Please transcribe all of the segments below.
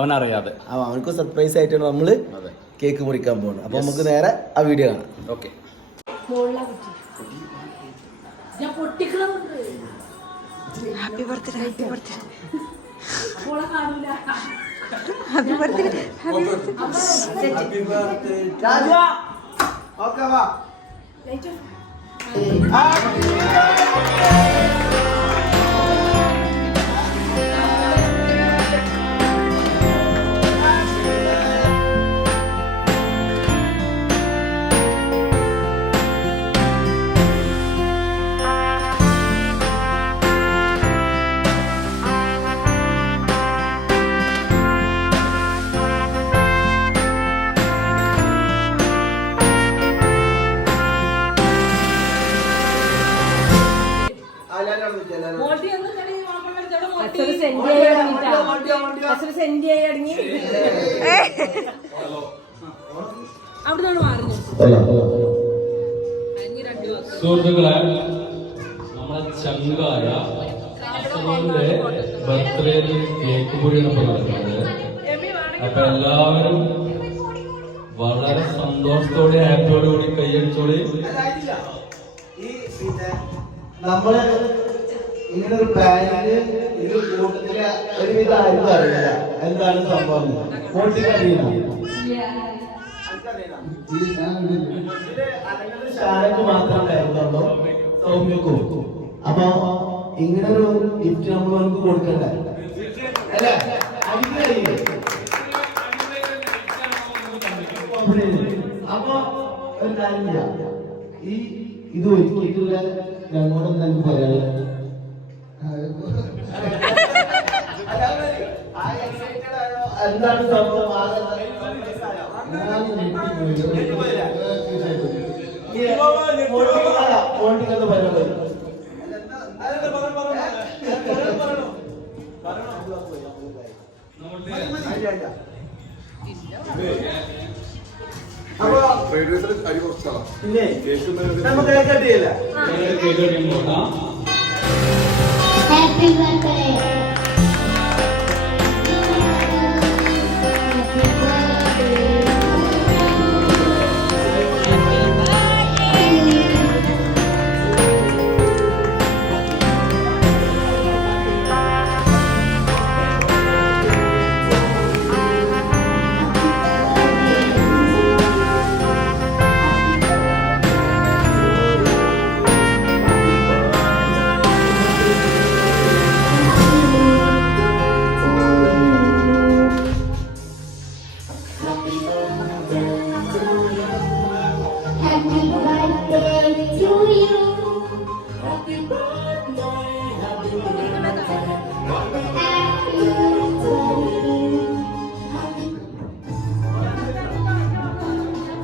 അവനറിയാതെ. ആ അവനക്ക് സർപ്രൈസ് ആയിട്ടാണ് നമ്മൾ കേക്ക് മുറിക്കാൻ പോകുന്നത് അപ്പൊ നമുക്ക് നേരെ ആ വീഡിയോ കാണാം. Okay happy birthday happy birthday happy birthday happy birthday അച്ഛന് സെൻഡ് ചെയ്യാൻ അവിടെ നിന്നാണ് സുഹൃത്തുക്കളെ നമ്മളെ ചങ്കായ ബർത്ത്ഡേ കേക്ക് പൊടിയാണ് നടക്കുന്നത് അപ്പൊ എല്ലാവരും വളരെ സന്തോഷത്തോടെ ആപ്പോടുകൂടി കൂടി കൈയടിച്ചോളി. നമ്മൾ ഇങ്ങനെ ഒരു പ്ലാനിൽ ഇത് കൂട്ടത്തിൽ ഒരുവിധം ആരും അറിയില്ല. എന്താണ് സംഭവം? ഷാനക്ക് മാത്രം ഉണ്ടായിരുന്നുള്ളൂ സൗമ്യക്കും. അപ്പൊ ഇങ്ങനെ ഒരു ഗിഫ്റ്റ് നമ്മൾ നമുക്ക് കൊടുക്കണ്ടേ? അല്ലേ? അപ്പൊ. ഈ ഇത് ഒരുക്കിയിട്ടുള്ള ഞങ്ങളോട് എനിക്ക് പറയാനുള്ളത് എന്താണ് സംഭവം പോണ്ടിക്കുന്ന പരിപാടി പിന്നെ നമുക്ക് കേട്ടില്ല കേട്ടോ Happy birthday.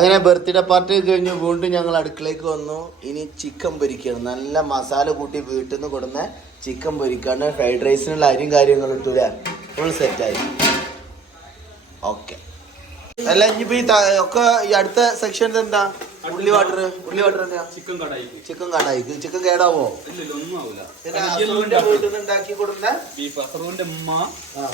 അങ്ങനെ ബർത്ത്ഡേ പാർട്ടി കഴിഞ്ഞ് വീണ്ടും ഞങ്ങൾ അടുക്കളയ്ക്ക് വന്നു. ഇനി ചിക്കൻ പൊരിക്കണം. നല്ല മസാല കൂട്ടി വീട്ടിൽ നിന്ന് കൊടുന്ന ചിക്കൻ പൊരിക്കാണ്. ഫ്രൈഡ് റൈസിനുള്ള അരിയും കാര്യങ്ങളും ഇട്ടൂല ഫുൾ സെറ്റായി ഓക്കെ അല്ല ഇനിയിപ്പോ ഈ ഒക്കെ ഈ അടുത്ത സെക്ഷൻ എന്താ? ഉള്ളി വാട്ടർ ഉള്ളി വാട്ടർ എന്താ chicken kadai chicken kadai chicken കേടാവോ? ഉണ്ടാക്കി കൊടുക്കുന്ന ബീഫ് അസറുവിന്റെ ഉമ്മ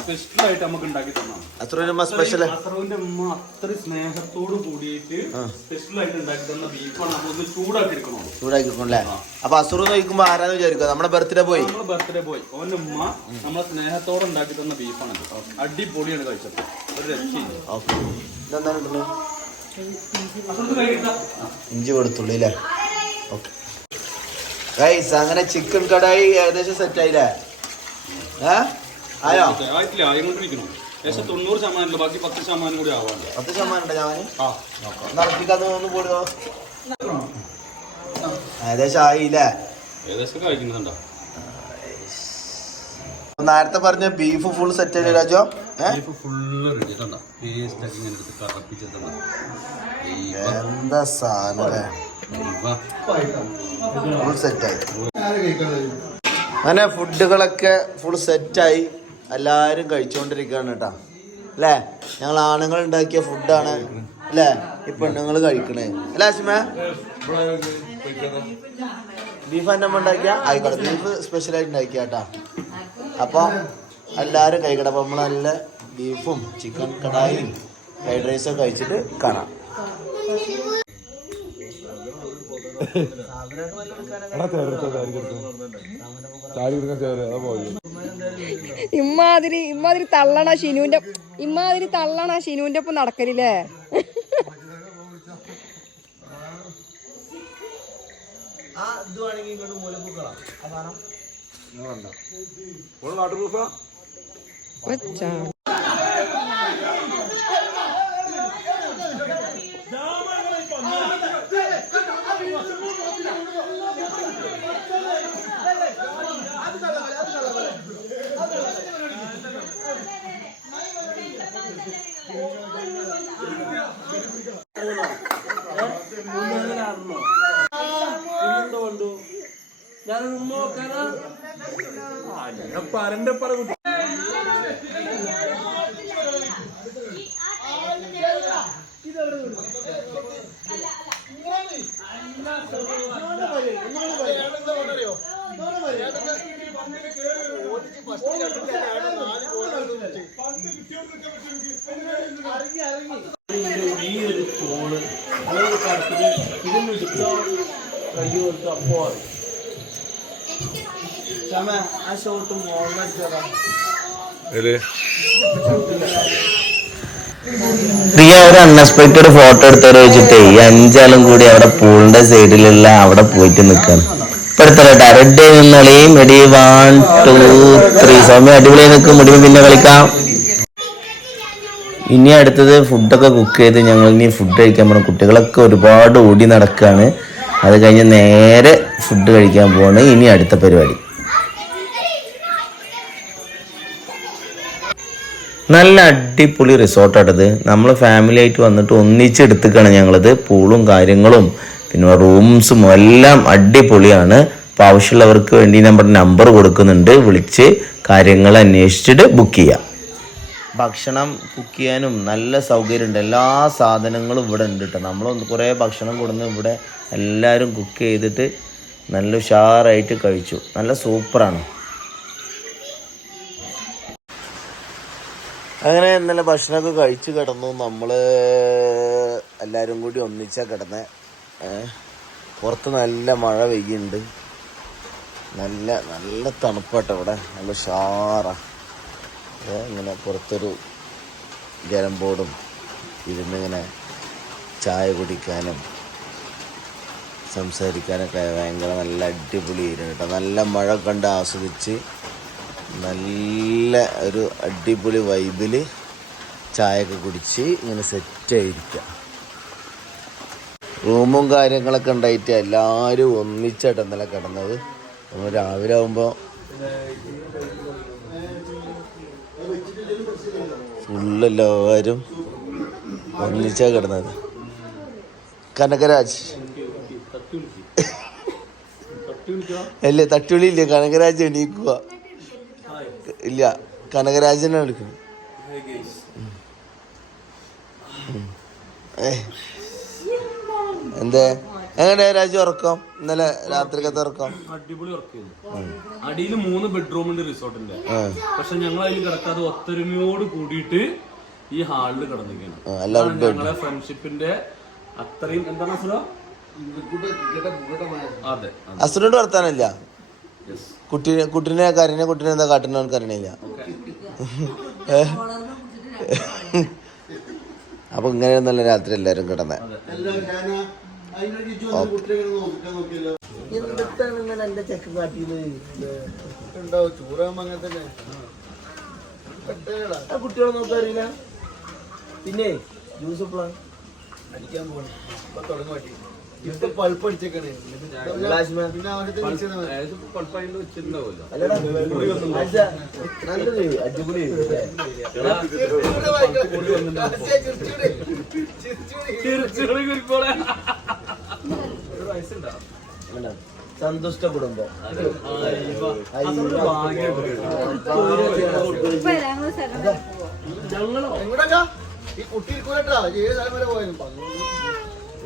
സ്പെഷ്യൽ ആയിട്ട് നമുക്ക് ഉണ്ടാക്കി തന്നാണ് അസുറിന്റെ സ്പെഷ്യൽ അസറുവിന്റെ ഉമ്മ അത്ര സ്നേഹത്തോട് കൂടിയിട്ട് സ്പെഷ്യൽ ആയിട്ട് ഉണ്ടാക്കി തന്ന ബീഫാണ് നമ്മളൊന്ന് ചൂടാക്കി എടുക്കണോ ചൂടാക്കിക്കൊണ്ടേ അപ്പൊ അസുറു നോക്കുമ്പോ ആരാന്ന് വിചാരിക്കുക നമ്മുടെ ബർത്ത്ഡേ പോയി. ബർത്ത്ഡേ പോയി. ഓന്റെ ഉമ്മ നമ്മളെ സ്നേഹത്തോടെ ഉണ്ടാക്കി തന്ന ബീഫാണ് അടിപൊളിയാണ് കഴിച്ചത്. ഇതെന്താണ് ഇഞ്ചി കൊടുത്തുള്ളൂ അല്ലേ ഓക്കെ. ഗൈസ് അങ്ങനെ ചിക്കൻ കടായി ഏകദേശം സെറ്റ് ആയില്ലേ? ഏ? ആയോ? ആയിട്ടില്ല ഏകദേശം തൊണ്ണൂറ് ശതമാനം ബാക്കി പത്ത് ശതമാനം കൂടി ആവാണ്ട് പത്ത് ശതമാനം ഉണ്ടോ ഞാൻ ആ നടത്തിക്കാന്ന് ഒന്ന് പോടുക ഏകദേശം ആയില്ലേ? ഏകദേശം കഴിക്കുന്നുണ്ടോ നേരത്തെ പറഞ്ഞ ബീഫ് ഫുൾ സെറ്റ് ആയില്ലേ രാജോ? എന്താ സാധനം അല്ലേ? ഫുൾ സെറ്റായി അങ്ങനെ ഫുഡുകളൊക്കെ ഫുൾ സെറ്റായി എല്ലാവരും കഴിച്ചുകൊണ്ടിരിക്കുകയാണ് കേട്ടോ. അല്ലേ? ഞങ്ങൾ ആണുങ്ങൾ ഉണ്ടാക്കിയ ഫുഡാണ് അല്ലേ? ഈ പെണ്ണുങ്ങൾ കഴിക്കണേ. അല്ലേ അശ്മ? ബീഫ് എന്റെ ഉണ്ടാക്കിയ? ആയിക്കോട്ടെ. ബീഫ് സ്പെഷ്യലായിട്ട് ഉണ്ടാക്കിയ കേട്ടാ. അപ്പോൾ എല്ലാവരും കഴിക്കട്ടെ അപ്പോൾ നമ്മൾ നല്ല ബീഫും ചിക്കൻ കടായും ഫ്രൈഡ് റൈസും കഴിച്ചിട്ട് കാണാം. ഇമ്മാതിരി ഇമ്മാതിരി തള്ളണ ഷിനുവിന്റെ ഇമ്മാതിരി തള്ളണ ഷിനുവിന്റെ ഒപ്പം നടക്കലില്ലേ? നിങ്ങളുണ്ടോ വാട്ടർ പ്രൂഫാ? ആരന്റെ പറ ഈ ഒരു കോൾ അതൊരു കാര്യത്തിൽ ഇതിന് കിട്ടാൻ കഴിയുമെന്ന് അപ്പോൾ പ്രിയ ഒരു അൺഎക്സ്പെക്ടഡ് ഫോട്ടോ എടുത്തവരെ വെച്ചിട്ട് ഈ അഞ്ചാളും കൂടി അവിടെ പൂളിന്റെ സൈഡിലുള്ള അവിടെ പോയിട്ട് നിൽക്കാണ് ഇപ്പൊ എടുത്തരട്ടെ റെഡ് നിന്നളിയും റെഡി വൺ ടു ത്രീ സമയം അടിപൊളിയായി നിൽക്കും. മുടിവ് പിന്നെ കളിക്കാം. ഇനി അടുത്തത് ഫുഡൊക്കെ കുക്ക് ചെയ്ത് ഞങ്ങൾ ഇനി ഫുഡ് കഴിക്കാൻ പോകണം കുട്ടികളൊക്കെ ഒരുപാട് ഓടി നടക്കുകയാണ് അത് കഴിഞ്ഞ് നേരെ ഫുഡ് കഴിക്കാൻ പോവാണ്. ഇനി അടുത്ത പരിപാടി. നല്ല അടിപൊളി റിസോർട്ടാണിത് നമ്മൾ ഫാമിലി ആയിട്ട് വന്നിട്ട് ഒന്നിച്ചെടുത്തിക്കാണ് ഞങ്ങളത്. പൂളും കാര്യങ്ങളും പിന്നെ റൂംസും എല്ലാം അടിപൊളിയാണ്. അപ്പോൾ ആവശ്യമുള്ളവർക്ക് വേണ്ടി നമ്മുടെ നമ്പർ കൊടുക്കുന്നുണ്ട്. വിളിച്ച് കാര്യങ്ങൾ അന്വേഷിച്ചിട്ട് ബുക്ക് ചെയ്യാം. ഭക്ഷണം കുക്ക് ചെയ്യാനും നല്ല സൗകര്യമുണ്ട്. എല്ലാ സാധനങ്ങളും ഇവിടെ ഉണ്ട് കേട്ടോ. നമ്മൾ കുറേ ഭക്ഷണം കൊടുന്ന് ഇവിടെ എല്ലാവരും കുക്ക് ചെയ്തിട്ട് നല്ല ഉഷാറായിട്ട് കഴിച്ചു. നല്ല സൂപ്പറാണ് അങ്ങനെ ഇന്നലെ ഭക്ഷണമൊക്കെ കഴിച്ചു കിടന്നു. നമ്മൾ എല്ലാവരും കൂടി ഒന്നിച്ചാ കിടന്നെ. പുറത്ത് നല്ല മഴ പെയ്യുന്നുണ്ട്. നല്ല നല്ല തണുപ്പാട്ടോ ഇവിടെ. നല്ല ഉഷാറാ. ഏ, ഇങ്ങനെ പുറത്തൊരു ജലം ബോർഡും ഇരുന്നിങ്ങനെ ചായ കുടിക്കാനും സംസാരിക്കാനൊക്കെ ഭയങ്കര നല്ല അടിപൊളി ഇരുന്നു കേട്ടോ നല്ല മഴ കണ്ട് ആസ്വദിച്ച് നല്ല ഒരു അടിപൊളി വൈബിൽ ചായയൊക്കെ കുടിച്ച് ഇങ്ങനെ സെറ്റായിരിക്കുക റൂമും കാര്യങ്ങളൊക്കെ ഉണ്ടായിട്ട് എല്ലാവരും ഒന്നിച്ചായിട്ട് ഇന്നലെ കിടന്നത്. നമ്മൾ രാവിലെ ആകുമ്പോൾ ഫുള്ളെല്ലാവരും ഒന്നിച്ചാണ് കിടന്നത്. കനകരാജ്. അല്ലേ തട്ടുവിളി ഇല്ലേ കനകരാജ് എണീക്കുക ഇല്ല. കനകരാജനാണ് എടുക്കുന്നത്. എന്തേ? എങ്ങനെ രാജു ഉറക്കം? ഇന്നലെ രാത്രി രാത്രിക്കത്തെ ഉറക്കം? അടിപൊളി ഉറക്കുന്നു അടിയിൽ മൂന്ന് ബെഡ്റൂം ഉണ്ട് റിസോർട്ടിന്റെ. പക്ഷെ ഞങ്ങൾ അതിൽ കിടക്കാതെ ഒത്തൊരുമയോട് കൂടിയിട്ട് ഈ ഹാളിൽ കിടന്നിരിക്കണം ഞങ്ങളെ ഫ്രണ്ട്ഷിപ്പിന്റെ അത്രയും എന്താണ് അസുഖം? അസുരനോട് വർത്താനല്ല Yes. കുട്ടിനെ കുട്ടീനെ കരഞ്ഞ കുട്ടീനെ എന്താ കാട്ടുന്ന കരണില്ല അപ്പൊ ഇങ്ങനെ നല്ല രാത്രി എല്ലാരും കിടന്നെ. കുട്ടികളെ പിന്നെ ജ്യൂസ് പ്ലാൻ അടിക്കാൻ പോകണം ഇപ്പൊ തുടങ്ങി ഇപ്പൊ പൾപ്പ് അടിച്ചേക്കണേ. പിന്നെ അടിപൊളി സന്തുഷ്ട കുടുംബം. ഞങ്ങളോ ഞങ്ങൾ സ്ഥലം എങ്ങോട്ടാ ഈ കുട്ടി ഇരിക്കൂലട്ടാ. ഏത് തലമുറ പോയാലും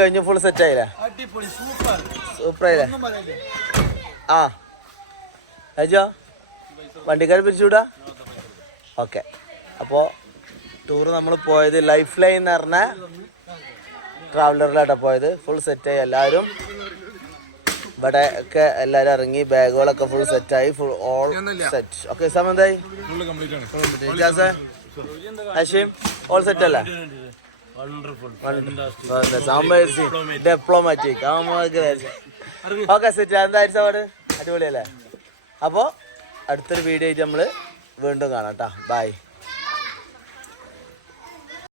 കഴിഞ്ഞ് ഫുൾ സെറ്റ് ആയില്ലേ? സൂപ്പർ ആയില്ലേ? ആ. അജോ വണ്ടിക്കാർ പിരിച്ചുവിടാ? ഓക്കെ. അപ്പോ ടൂർ നമ്മൾ പോയത് ലൈഫ് ലൈൻ എന്ന് പറഞ്ഞ ട്രാവലറിലായിട്ടാണ് പോയത്. ഫുൾ സെറ്റായി എല്ലാവരും. ഇവിടെ ഒക്കെ എല്ലാവരും ഇറങ്ങി ബാഗുകളൊക്കെ ഫുൾ സെറ്റായി ഫുൾ ഓൾ സെറ്റ് ഓക്കെ സമയത്തായി ഹഷീം ഓൾ സെറ്റ് അല്ലേ? Diplomatic okay set. എന്തായിരിക്കും അവിടെ? അടിപൊളിയല്ലേ? അപ്പോൾ അടുത്തൊരു വീഡിയോ ആയിട്ട് നമ്മൾ വീണ്ടും കാണാം കേട്ടോ ബൈ